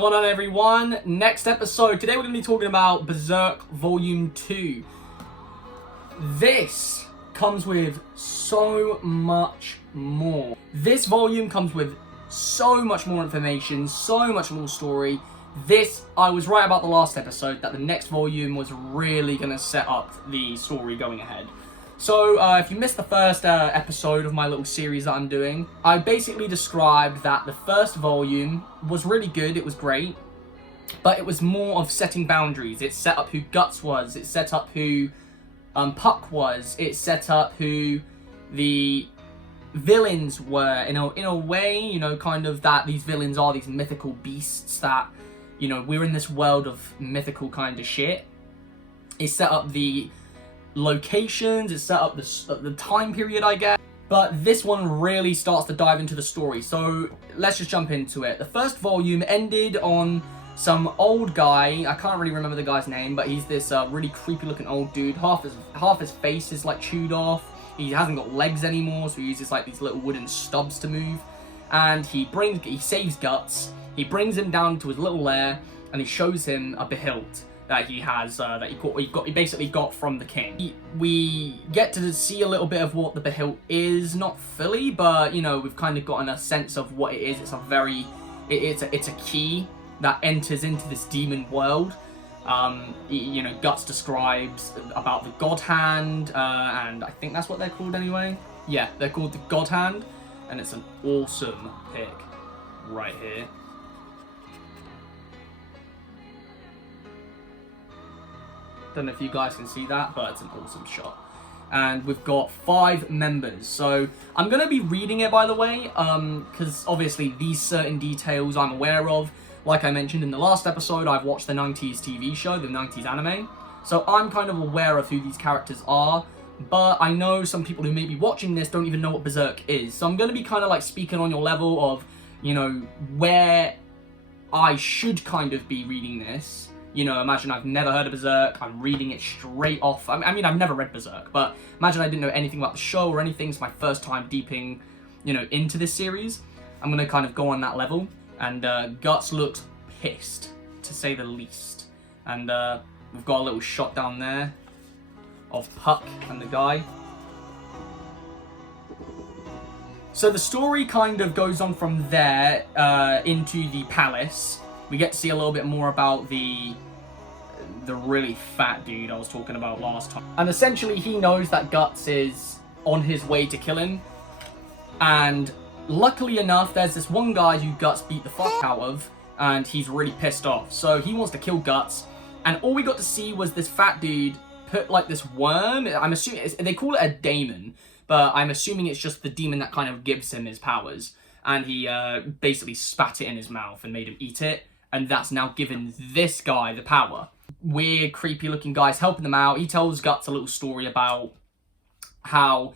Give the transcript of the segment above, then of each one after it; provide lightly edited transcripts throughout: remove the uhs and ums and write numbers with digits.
going on, everyone? Next episode. Today we're going to be talking about Berserk Volume 2. This comes with so much more. This volume comes with so much more information, so much more story. I was right about the last episode that the next volume was really going to set up the story going ahead. So, if you missed the first episode of my little series that I'm doing, I basically described that the first volume was really good, it was great, but it was more of setting boundaries. It set up who Guts was, it set up who Puck was, it set up who the villains were, in a way, you know, kind of that these villains are these mythical beasts that, you know, we're in this world of mythical kind of shit. It set up the locations, it set up the time period, I guess. But this one really starts to dive into the story, so let's just jump into it. The first volume ended on some old guy. I can't really remember the guy's name, but he's this really creepy looking old dude. Half his face is like chewed off. He hasn't got legs anymore, so he uses like these little wooden stubs to move. And he saves Guts. He brings him down to his little lair, and he shows him a Behelit that he has, that he basically got from the king. We get to see a little bit of what the Behelit is, not fully, but you know, we've kind of gotten a sense of what it is. It's it's a key that enters into this demon world. You know, Guts describes about the God Hand, and I think that's what they're called anyway. Yeah, they're called the God Hand, and it's an awesome pick right here. Don't know if you guys can see that, but it's an awesome shot. And we've got 5 members. So I'm going to be reading it, by the way, because obviously these certain details I'm aware of. Like I mentioned in the last episode, I've watched the 90s TV show, the 90s anime. So I'm kind of aware of who these characters are. But I know some people who may be watching this don't even know what Berserk is. So I'm going to be kind of like speaking on your level of, you know, where I should kind of be reading this. You know, imagine I've never heard of Berserk, I'm reading it straight off. I mean, I've never read Berserk, but imagine I didn't know anything about the show or anything. It's my first time deeping, you know, into this series. I'm going to kind of go on that level. And Guts looked pissed, to say the least. And we've got a little shot down there of Puck and the guy. So the story kind of goes on from there into the palace. We get to see a little bit more about the really fat dude I was talking about last time. And essentially he knows that Guts is on his way to kill him. And luckily enough, there's this one guy who Guts beat the fuck out of, and he's really pissed off. So he wants to kill Guts. And all we got to see was this fat dude put like this worm. I'm assuming they call it a daemon, but I'm assuming it's just the demon that kind of gives him his powers. And he basically spat it in his mouth and made him eat it. And that's now given this guy the power. Weird, creepy looking guys helping them out. He tells Guts a little story about how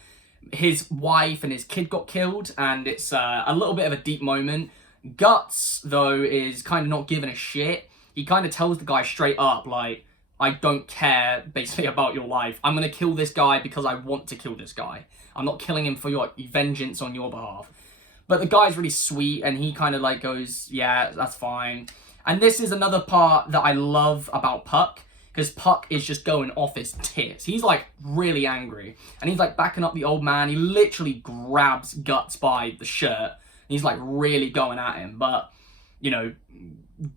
his wife and his kid got killed. And it's a little bit of a deep moment. Guts, though, is kind of not giving a shit. He kind of tells the guy straight up, like, I don't care, basically, about your life. I'm going to kill this guy because I want to kill this guy. I'm not killing him for your vengeance on your behalf. But the guy's really sweet, and he kind of like goes, yeah, that's fine. And this is another part that I love about Puck, because Puck is just going off his tits. He's like really angry, and he's like backing up the old man. He literally grabs Guts by the shirt, and he's like really going at him. But, you know,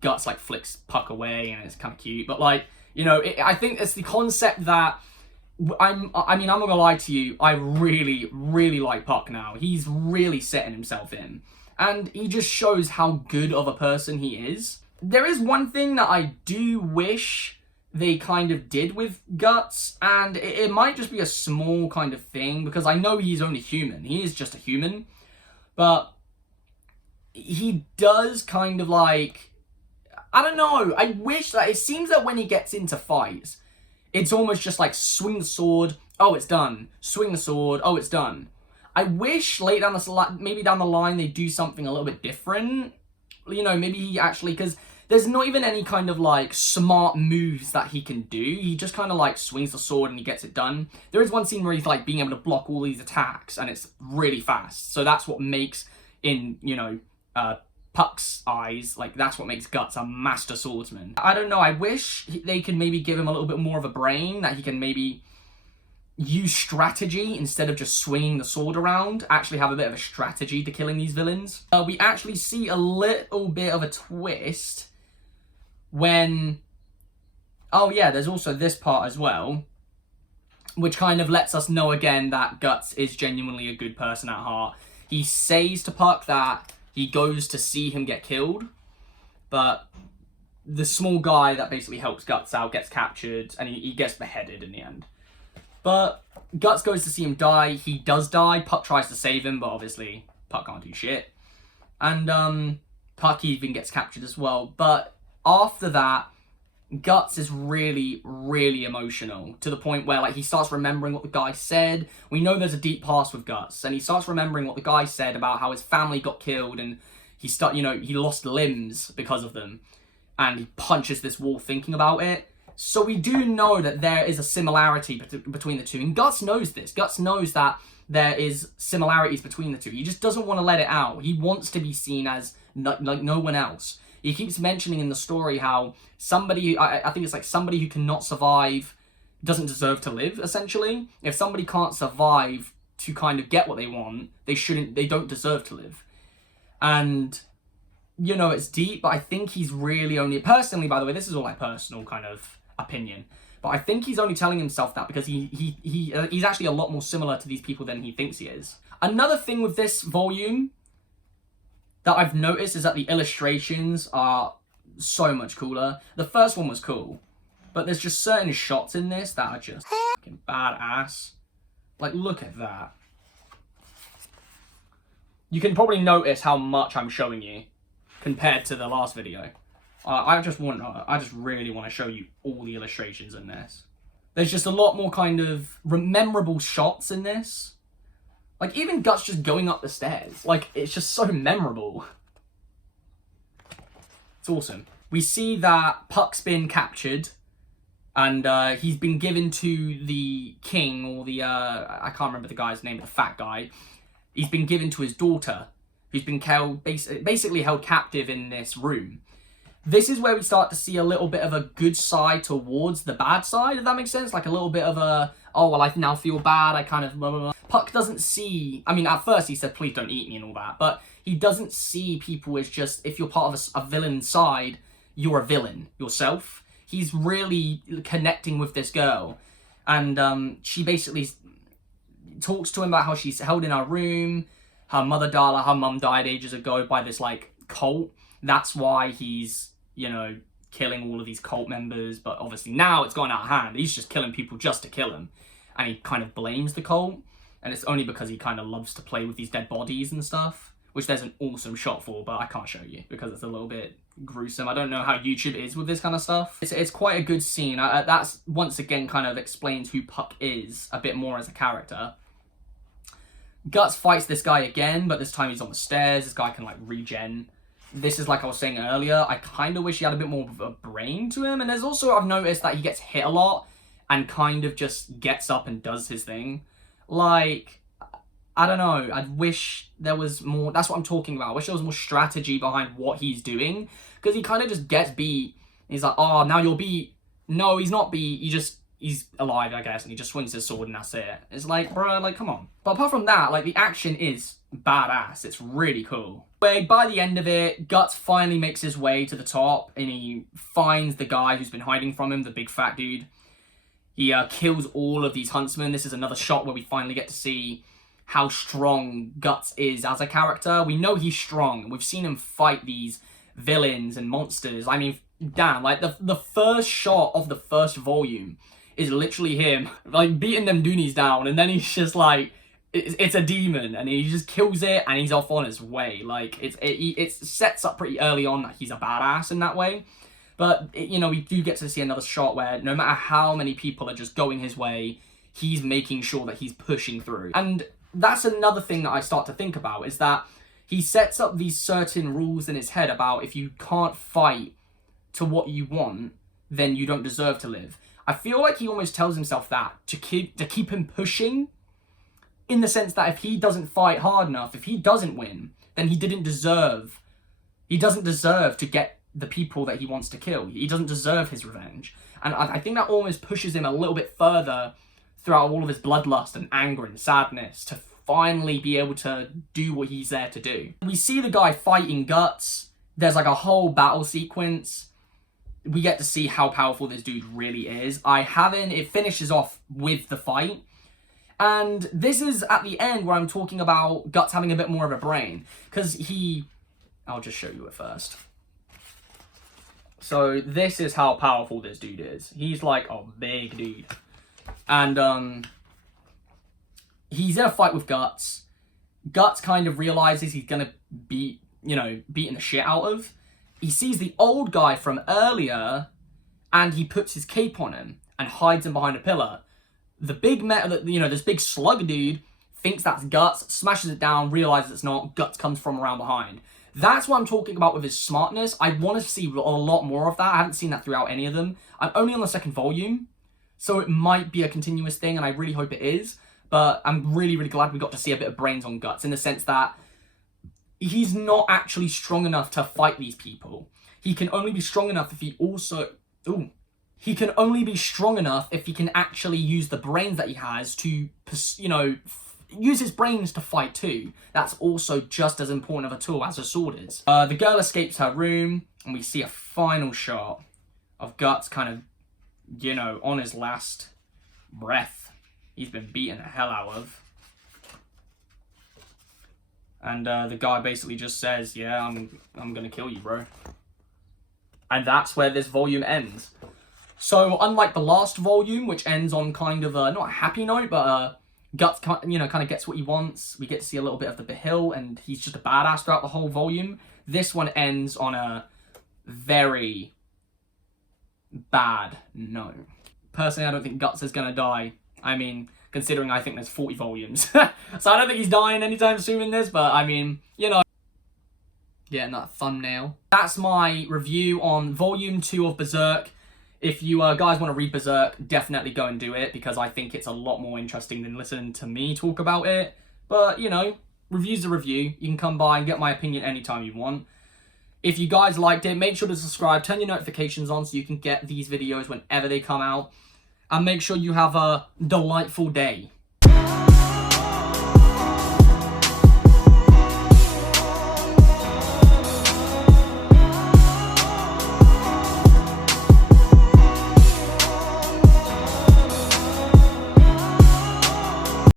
Guts like flicks Puck away, and it's kind of cute. But like, you know, I think it's the concept that I'm not gonna lie to you, I really, really like Puck now. He's really setting himself in. And he just shows how good of a person he is. There is one thing that I do wish they kind of did with Guts, and it might just be a small kind of thing, because I know he's only human. He is just a human. But he does kind of like, I don't know, I wish that, it seems that when he gets into fights, it's almost just like swing the sword, oh, it's done. Swing the sword, oh, it's done. I wish maybe down the line they do something a little bit different. You know, maybe he actually, because there's not even any kind of like smart moves that he can do. He just kind of like swings the sword and he gets it done. There is one scene where he's like being able to block all these attacks and it's really fast. So that's what makes, in, you know, Puck's eyes, like, that's what makes Guts a master swordsman. I don't know, I wish they could maybe give him a little bit more of a brain, that he can maybe use strategy instead of just swinging the sword around, actually have a bit of a strategy to killing these villains. We actually see a little bit of a twist when... Oh yeah, there's also this part as well, which kind of lets us know again that Guts is genuinely a good person at heart. He says to Puck that he goes to see him get killed, but the small guy that basically helps Guts out gets captured, and he gets beheaded in the end. But Guts goes to see him die. He does die. Puck tries to save him, but obviously Puck can't do shit. And Puck even gets captured as well. But after that, Guts is really, really emotional, to the point where, like, he starts remembering what the guy said. We know there's a deep past with Guts, and he starts remembering what the guy said about how his family got killed, and he lost limbs because of them, and he punches this wall thinking about it. So we do know that there is a similarity between the two, and Guts knows this. Guts knows that there is similarities between the two. He just doesn't want to let it out. He wants to be seen as like no one else. He keeps mentioning in the story how somebody, I think it's like somebody who cannot survive doesn't deserve to live, essentially. If somebody can't survive to kind of get what they want, they don't deserve to live. And, you know, it's deep, but I think he's really only, personally, by the way, this is all like personal kind of opinion, but I think he's only telling himself that because he's actually a lot more similar to these people than he thinks he is. Another thing with this volume that I've noticed is that the illustrations are so much cooler. The first one was cool, but there's just certain shots in this that are just fucking badass. Like, look at that. You can probably notice how much I'm showing you compared to the last video. I just really want to show you all the illustrations in this. There's just a lot more kind of memorable shots in this. Like, even Guts just going up the stairs. Like, it's just so memorable. It's awesome. We see that Puck's been captured, and he's been given to the king, or the, I can't remember the guy's name, the fat guy. He's been given to his daughter, who's been basically held captive in this room. This is where we start to see a little bit of a good side towards the bad side, if that makes sense. Like a little bit of a, oh, well, I now feel bad, I kind of blah, blah, blah. Puck doesn't see, I mean, at first he said, please don't eat me and all that, but he doesn't see people as just, if you're part of a villain's side, you're a villain yourself. He's really connecting with this girl, and she basically talks to him about how she's held in her room, her mum died ages ago by this, like, cult. That's why he's, you know, killing all of these cult members, but obviously now it's gone out of hand. He's just killing people just to kill them, and he kind of blames the cult, and it's only because he kind of loves to play with these dead bodies and stuff, which there's an awesome shot for, but I can't show you because it's a little bit gruesome. I don't know how YouTube is with this kind of stuff. It's quite a good scene. That's, once again, kind of explains who Puck is a bit more as a character. Guts fights this guy again, but this time he's on the stairs. This guy can, like, regen. This is like I was saying earlier, I kind of wish he had a bit more of a brain to him. And there's also, I've noticed that he gets hit a lot and kind of just gets up and does his thing. Like, I don't know, I wish there was more, that's what I'm talking about. I wish there was more strategy behind what he's doing. Because he kind of just gets beat. He's like, oh, now you're beat. No, he's not beat. He's alive, I guess, and he just swings his sword and that's it. It's like, bro, like, come on. But apart from that, like, the action is badass. It's really cool. By the end of it, Guts finally makes his way to the top, and he finds the guy who's been hiding from him, the big fat dude. He kills all of these huntsmen. This is another shot where we finally get to see how strong Guts is as a character. We know he's strong. We've seen him fight these villains and monsters. I mean, damn, like, the first shot of the first volume is literally him, like, beating them Doonies down, and then he's just like, it's a demon, and he just kills it, and he's off on his way. Like, it sets up pretty early on that he's a badass in that way. But, you know, we do get to see another shot where no matter how many people are just going his way, he's making sure that he's pushing through. And that's another thing that I start to think about, is that he sets up these certain rules in his head about if you can't fight to what you want, then you don't deserve to live. I feel like he almost tells himself that to keep him pushing, in the sense that if he doesn't fight hard enough, if he doesn't win, then he didn't deserve He doesn't deserve to get the people that he wants to kill. He doesn't deserve his revenge. And I think that almost pushes him a little bit further throughout all of his bloodlust and anger and sadness to finally be able to do what he's there to do. We see the guy fighting Guts. There's like a whole battle sequence. We get to see how powerful this dude really is. It finishes off with the fight. And this is at the end where I'm talking about Guts having a bit more of a brain. Because I'll just show you it first. So this is how powerful this dude is. He's like a big dude. And he's in a fight with Guts. Guts kind of realizes he's gonna be, beaten the shit out of. He sees the old guy from earlier, and he puts his cape on him and hides him behind a pillar. The big this big slug dude thinks that's Guts, smashes it down, realizes it's not. Guts comes from around behind. That's what I'm talking about with his smartness. I want to see a lot more of that. I haven't seen that throughout any of them. I'm only on the second volume, so it might be a continuous thing, and I really hope it is. But I'm really, really glad we got to see a bit of brains on Guts, in the sense that he's not actually strong enough to fight these people. He can only be strong enough if he can only be strong enough if he can actually use the brains that he has to, use his brains to fight too. That's also just as important of a tool as a sword is. The girl escapes her room, and we see a final shot of Guts kind of, on his last breath. He's been beaten the hell out of. And the guy basically just says, yeah, I'm gonna kill you, bro. And that's where this volume ends. So, unlike the last volume, which ends on kind of a, not a happy note, but Guts, kind of gets what he wants. We get to see a little bit of the Behelit, and he's just a badass throughout the whole volume. This one ends on a very bad note. Personally, I don't think Guts is gonna die. I mean, considering I think there's 40 volumes. So I don't think he's dying anytime soon in this, but I mean, getting that thumbnail. That's my review on Volume 2 of Berserk. If you guys want to read Berserk, definitely go and do it, because I think it's a lot more interesting than listening to me talk about it. But, review's a review. You can come by and get my opinion anytime you want. If you guys liked it, make sure to subscribe, turn your notifications on so you can get these videos whenever they come out. And make sure you have a delightful day.